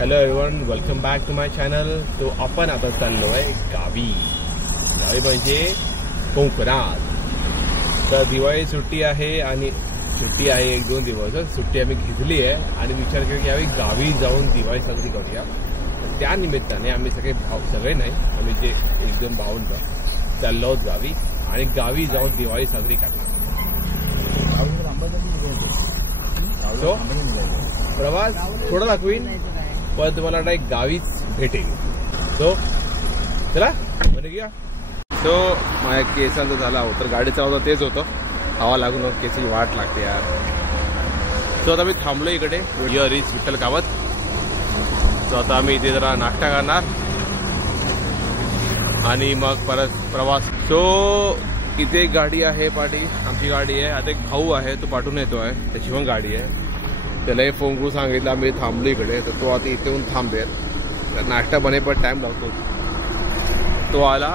Hello everyone, welcome back to my channel. तो आपण आता चाललोय गावी. गावी म्हणजे कोकणात. तर दिवाळी सुट्टी आहे आणि सुट्टी आहे 1-2 दिवस. सुट्टी आम्ही घेतली आहे आणि विचार केला की यावेळी गावी जाऊन दिवाळी साजरी करूया. त्या निमित्ताने आम्ही सगळे नाही, आम्ही जे 1-2 भावंड चाललो आहोत गावी आणि गावी जाऊन दिवाळी साजरी करणार. सो प्रवास थोडा दाखवीन पण तुम्हाला आता एक गावीच भेटेल. सो चला म्हणजे घ्या. सो माझ्या केसांचं झाला होतं, गाडी चालवतं तेच होतं, हवा लागून केसाची वाट लागते यार. सो आता मी थांबलो इकडे रिच विठ्ठल कामत. सो आता आम्ही इथे जरा नाश्ता करणार आणि मग परत प्रवास. सो इथे एक गाडी आहे पाठी, आमची गाडी आहे. आता एक भाऊ आहे, तो पाठवून येतो आहे, त्याची पण गाडी आहे. त्यालाही फोन करून सांगितलं आम्ही थांबलो इकडे, तर तो आता इथे येऊन थांबेल. नाश्ता बनेपर्यंत टाइम लागतो. तो आला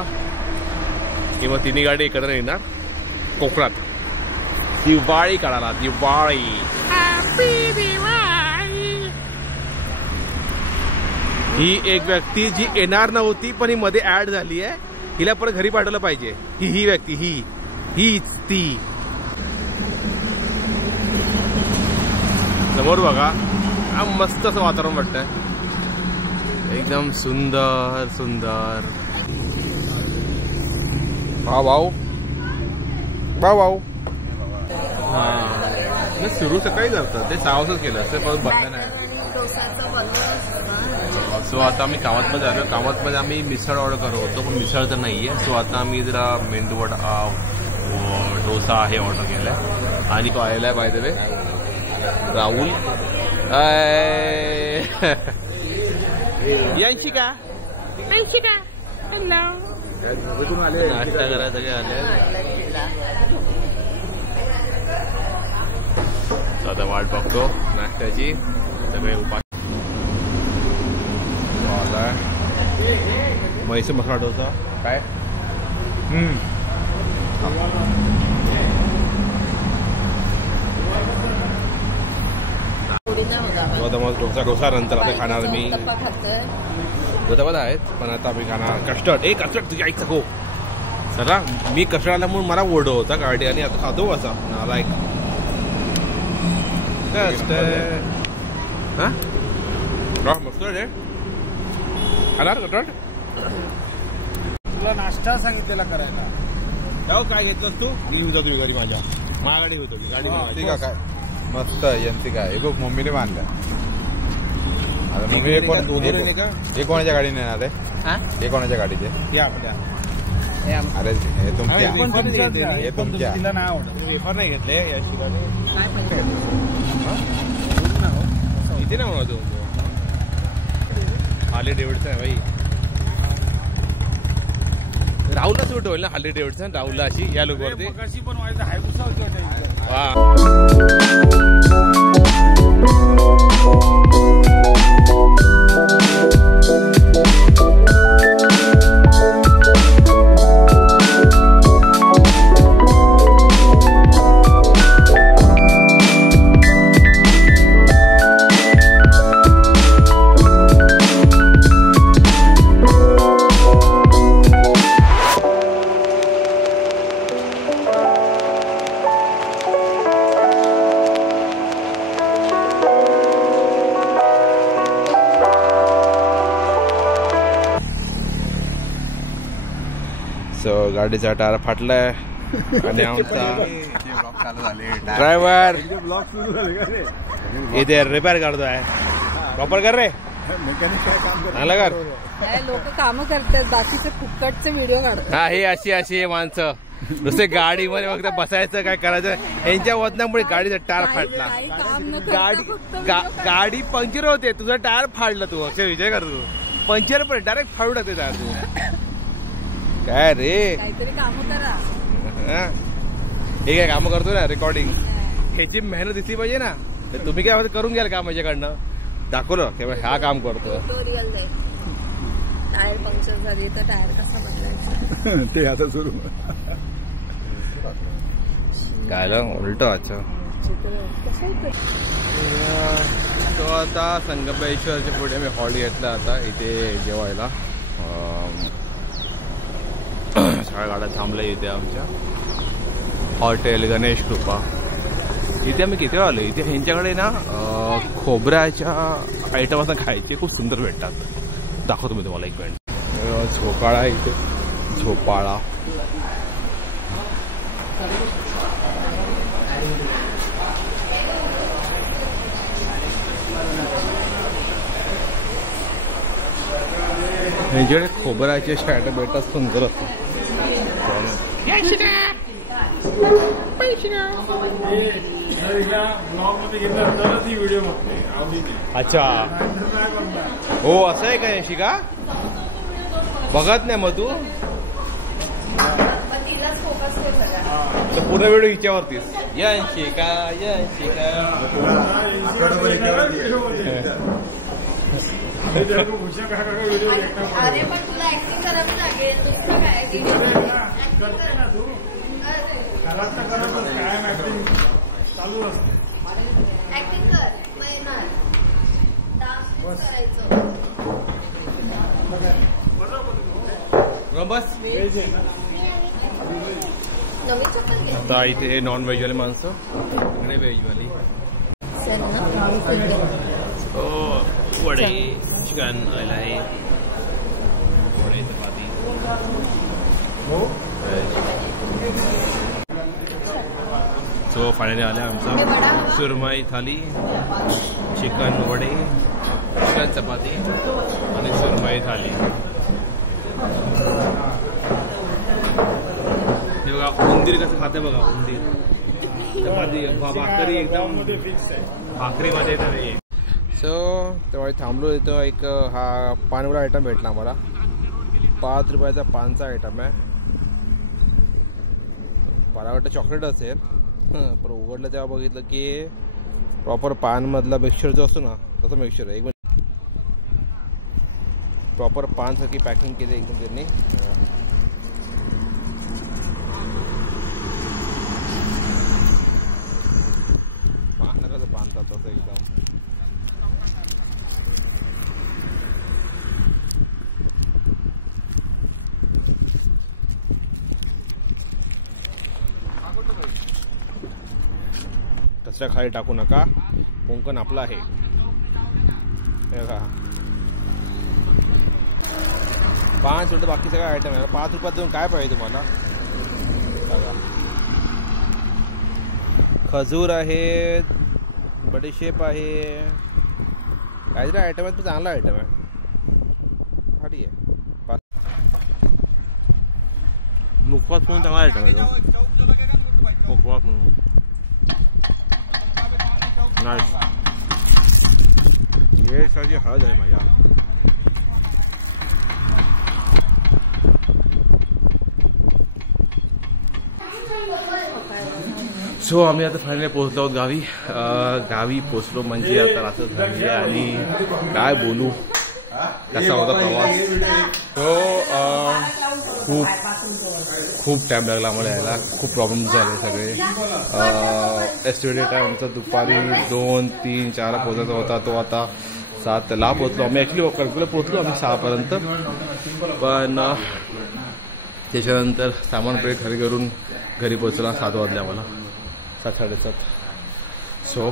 की मग तिन्ही गाडी एकत्र येणार कोकणात दिवाळी काढायला. दिवाळी ही एक व्यक्ती जी येणार नव्हती पण ही मध्ये ऍड झाली आहे, हिला परत घरी पाठवलं पाहिजे. ही व्यक्ती हीच ती. समोर बघा, मस्त असं वातावरण वाटतंय, एकदम सुंदर सुंदर. भाऊ हा सुरू सकाळी करतात ते, 6 वाजताच केलं असतं पण बंद नाही. सो आता आम्ही कामतमध्ये आलो. कामतमध्ये आम्ही मिसळ ऑर्डर करत होतो पण मिसळ तर नाहीये. सो आता आम्ही जरा मेंदूवडा डोसा आहे ऑर्डर केलाय आणि तो आलेला आहे by the way Rahul. Yanshika hello, नाश्ता करायला सगळे आले. आता वाट बघतो नाश्त्याची. सगळे उपास म्हैसूर मसाला डोसा काय. डोसा नंतर आता खाणार मी. गोदाबाद आहेत पण आता आम्ही खाणार कस्टर्ड. कस्टर्ड तुझी ऐक सगो. चला मी कस्टर्ड आला म्हणून मला ओरडो होता गाडी आणि आता खातो असा नाला एक कस्टर्ड. हा मस्त आहे. खाणार कस्टर्ड. तुला नाश्ता सांगितलेला करायला. जाऊ काय घेतलं तू? घेऊन जा तुम्ही घरी. माझ्या गाडी होतो गाडी काय मस्त यांची काय बघ मम्मीने बांधल्या. आता मम्मी हे कोणाच्या गाडीने येणार आहे? हे कोणाच्या गाडीचे? ते आपल्या. अरे हे तुमच्या हे तुमच्या वेफर नाही घेतले या शिवाने इथे ना म्हणतो हार्ले डेव्हिडसन आहे भाई. राहुलला सूट होईल ना हार्ले डेव्हिडसन. राहुलला अशी या लोकवरती पण वा. सो गाडीचा टायर फाटलाय आणि आमचा ड्रायव्हर इथे रिपेअर करतोय. प्रॉपर कर रे, चांगला कर. लोक काम करतात, बाकीचे फुकटचे व्हिडिओ काढतात. हा हे अशी माणसं नुसते गाडीमध्ये फक्त बसायचं काय करायचं. यांच्या वजनामुळे गाडीचा टायर फाटला. गाडी पंक्चर होते, तुझा टायर फाडला. तू असे विचार कर, तू पंक्चर पण डायरेक्ट फाडू टाकते टायर तू. काय रे, काहीतरी काम करा. हे काय काम करतो ना रेकॉर्डिंग, ह्याची मेहनत दिसली पाहिजे ना. तुम्ही काय करून घ्याल का माझ्याकडनं, दाखवलं की हा काम करतो. टायर पंक्चर झाली तर टायर कसा बदलायचा ते आता सुरू. काय उलट. अच्छा, तो आता संगमेश्वरच्या पुढे मी हॉल घेतला आता इथे जेवायला. सगळ्या गाड्या थांबल्या इथे आमच्या. हॉटेल गणेश कृपा. इथे आम्ही किती आलो. इथे ह्यांच्याकडे ना खोबऱ्याच्या आयटम असं खायचे खूप सुंदर भेटतात. दाखवतो मी तुम्हाला एक मिनिट. झोपाळा इथे, झोपाळा. ह्यांच्याकडे खोबऱ्याचे आयटम भेटतात सुंदर असतात. अच्छा, हो असं आहे का यांशी का बघत नाही मग तू. पूर्ण व्हिडिओ हिच्यावरतीच. यांशी का यांशी का. अरे पण तुला ऍक्टिंग करावी लागेल. नुसतं काय ऍक्टिंग कर, महिना डान्स करायचं. बस आता इथे नॉन व्हेज वाली माणसं, इकडे व्हेज वाली. वडे चिकन आलेलं आहे. वडे चपाती. सो फायनली आले आमचा सुरमई थाली, चिकन वडे, चिकन चपाती आणि सुरमई थाली. हे बघा उंदीर कसं खाते बघा. उंदीर चपाती भाकरी एकदम भाकरीमध्ये येतं. सो तेव्हा थांबलो. इथं एक हा पानवडा आयटम भेटला आम्हाला. 5 रुपयाचा पानचा आयटम आहे. मला वाटतं चॉकलेट असेल, पण उघडलं तेव्हा बघितलं की प्रॉपर पानमधला मिक्सचर जो असतो ना तसं मिक्सचर आहे. प्रॉपर पानसारखी पॅकिंग केली एकदम त्यांनी. पान कसं बांधतात तसं एकदम. कचरा खाली टाकू नका. कोंकण आपला आहे. बघा 5 रुपये बाकी सगळं आयटम आहे. 5 रुपयात देऊन काय पाहिजे तुम्हाला. बघा खजूर आहे, बडीशेप आहे, काहीतरी आयटम आहे. चांगला आयटम आहे. भारी आहे. मुखवास म्हणून चांगला आयटम आहे तो. मुखवास म्हणून हे सारखी हळद आहे माझ्या. सो आम्ही आता फायनली पोहोचलो आहोत गावी. गावी पोहोचलो म्हणजे आता रात्र झाली आणि काय बोलू, कसा होता प्रवास. तो खूप टाइम लागला आम्हाला यायला. खूप प्रॉब्लेम झाले सगळे. एस्टिमेटेड टाइम आमचा दुपारी 2, 3, 4 पोहोचायचा होता. तो आता 7ला पोहोचलो आम्ही. ॲक्च्युली कल्पना पोहोचलो आम्ही 6पर्यंत. पण त्याच्यानंतर सामान पेट खरेदी करून घरी पोहोचला 7 वाजले आम्हाला. 7, 7:30. सो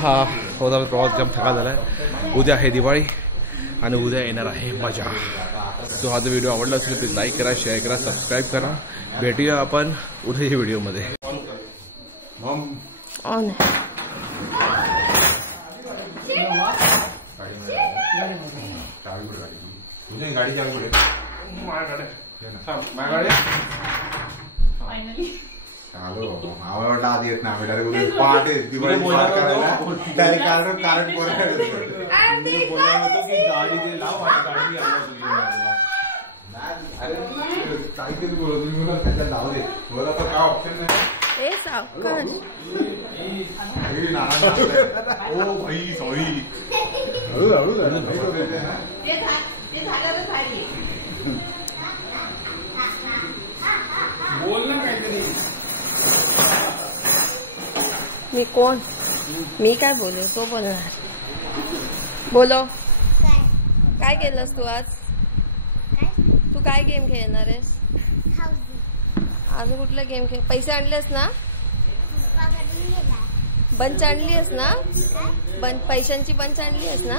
हा होता प्रवास. जाम थका झाला आहे. उद्या आहे दिवाळी आणि उद्या येणार आहे मजा. सो हा जो व्हिडिओ आवडला असेल प्लीज लाईक करा, शेअर करा, सबस्क्राईब करा. भेटूया आपण उद्याच्या व्हिडिओमध्ये. गाडी फायनली चालू आवडला आधी येत ना आम्ही डायरेक्ट पाठ दिवाळी कारण बोलणार होतो की गाडी दे लाव आणि गाडी अरे काहीतरी बोलत तुम्ही मला त्याच्यात लावू दे बोला पण काय ऑप्शन नाही. ए सावकाश ओ भाई सॉरी बोल ना काहीतरी. मी कोण मी काय बोलू तो बोलणार. बोलो काय केलंस तू आज. तू काय गेम खेळणार आहेस. अजून कुठला गेम खेळ. पैसे आणलेस ना. बंच आणली आहेस ना. पैशांची बंच आणली आहेस ना.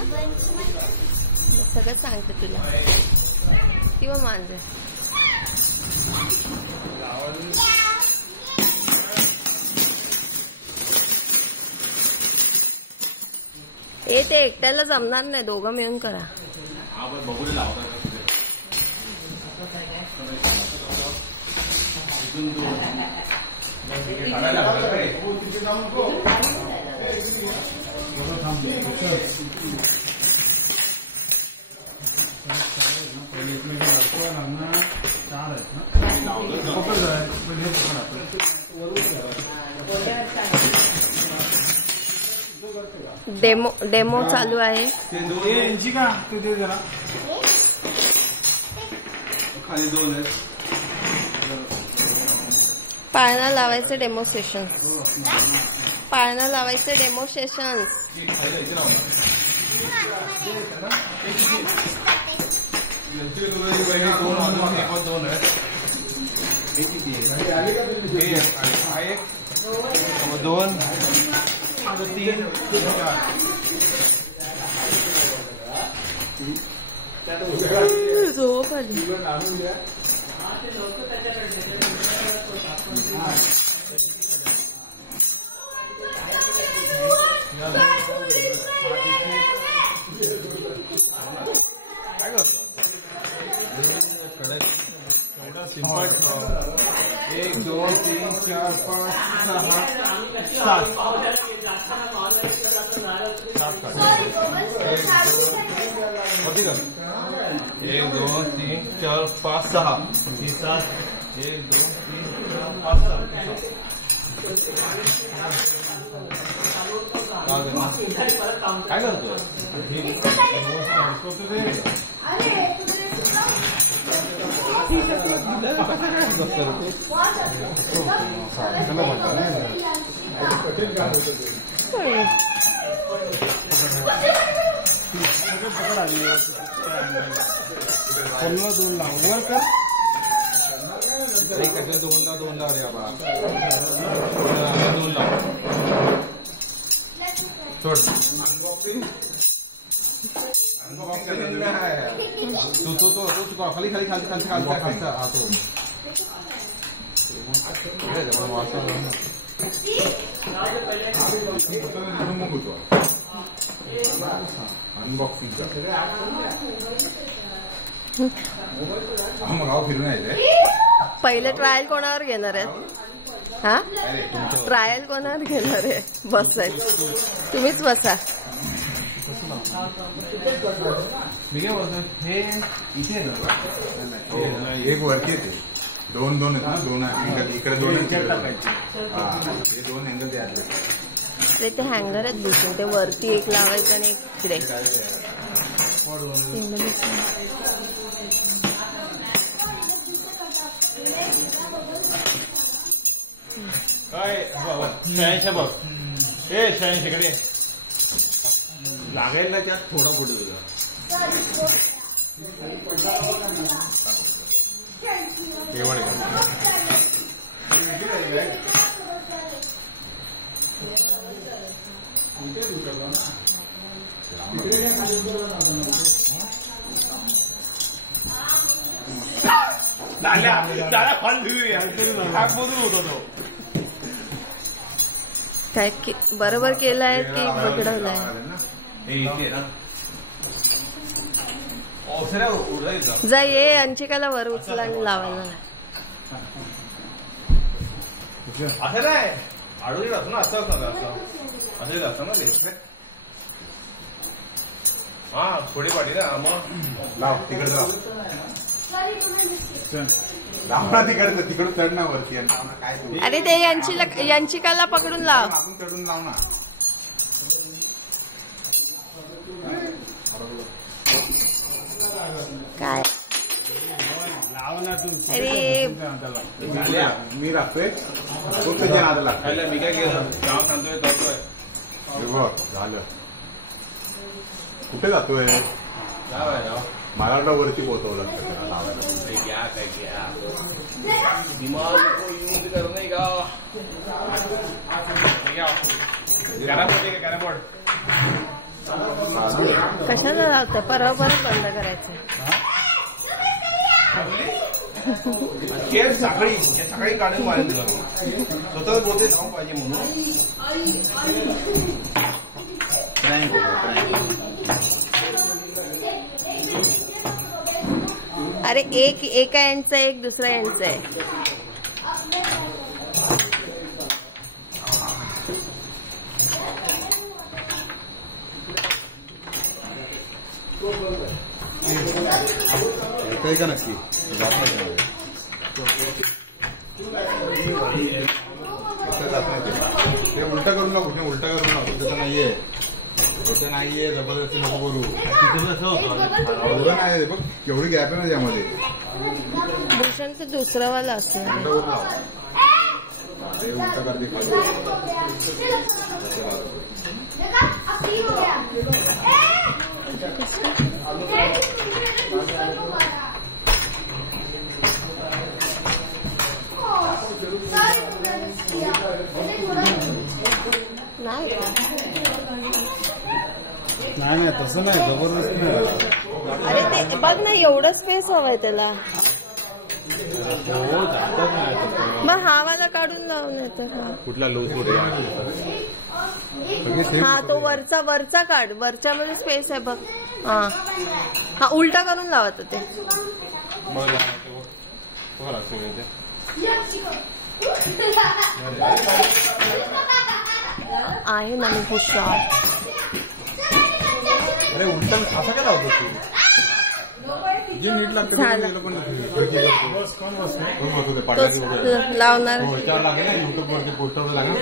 सगळं सांगते तुला किंवा मांजर. ए ते एकट्याला जमणार नाही. दोघं मिळून करा. डेमो चालू आहे. का तू दे जरा खाली 2 आहेत. पाळणा लावायचे डेमोस्ट्रेशन. पाळणा लावायचे डेमोस्ट्रेशन. दोन 3 4 झोप आली. सिंपल 1 2 3 4 5 6 7 1 2 3 4 5 6 7 1 2 3 4 5 6 काय करतो. वर कर. दोन लाव रे बाबा. 2 लाव सोड. तू खाली खालचा हा तो अनबॉक्सिंग फिरून आहे. पहिले ट्रायल कोणावर घेणार आहेत. हा ट्रायल कोणावर घेणार आहे. बसाय तुम्हीच बसा. मी काय बोलतो हे इथे एक वरती येते. 2 आहेत ना. 2 अँगल इकडे 2 टाकायचे. हे 2 अँगल ते हँगर आहेत दिसून. ते वरती एक लावायचं आणि एक इकडे. काय बघ 86 कडे लागेल ना. त्यात थोडा पुढे तुला काय बरोबर केलंय की बघडवलंय. जा ये अंशिकाला वर उचला आणि लावायला असं नाही आडून असतो ना असं असतं ना ते हा थोडी पाठी ना मग लाव तिकडे लाव तिकडे चढ ना वरती काय अरे ते यांचिकाला पकडून लाव अजून चढून लाव ना काय अरे मी राहतोय मी काय केलं तेव्हा सांगतोय जातोय झालं कुठे जातोय मला वाटलं वरती पोहोचवलं दिमाग यूज कर नाही का कॅरमबोर्ड कशाला लावतं परवा परत बंद करायचं सकाळी काढून मारेल स्वतः बोलते जाऊ पाहिजे म्हणून अरे एक एका एंडचं एक दुसऱ्या एंडचं आहे का नक्की उलटा करून नको उलटा करून नको त्याचं नाहीये त्याचं नाहीये जबरदस्ती नको करू नाही बघ केवढी गॅप आहे ना त्यामध्ये भूषण तर दुसरं वाला असणार उलटा करते नाही तसं नाही जबरदस्ती नाही अरे ते बघ ना एवढं स्पेस हवाय त्याला मग हा वाला काढून लावून येतं कुठला लूज हा तो वरचा काढ वरच्यामध्ये स्पेस आहे बघ हा उलटा करून लावत ते आहे ना मी हुशार अरे उलटा असा काय लावतो तू जे नीट लागतं लावणार लागेल ना युट्यूब वरती पोस्टरवर लागेल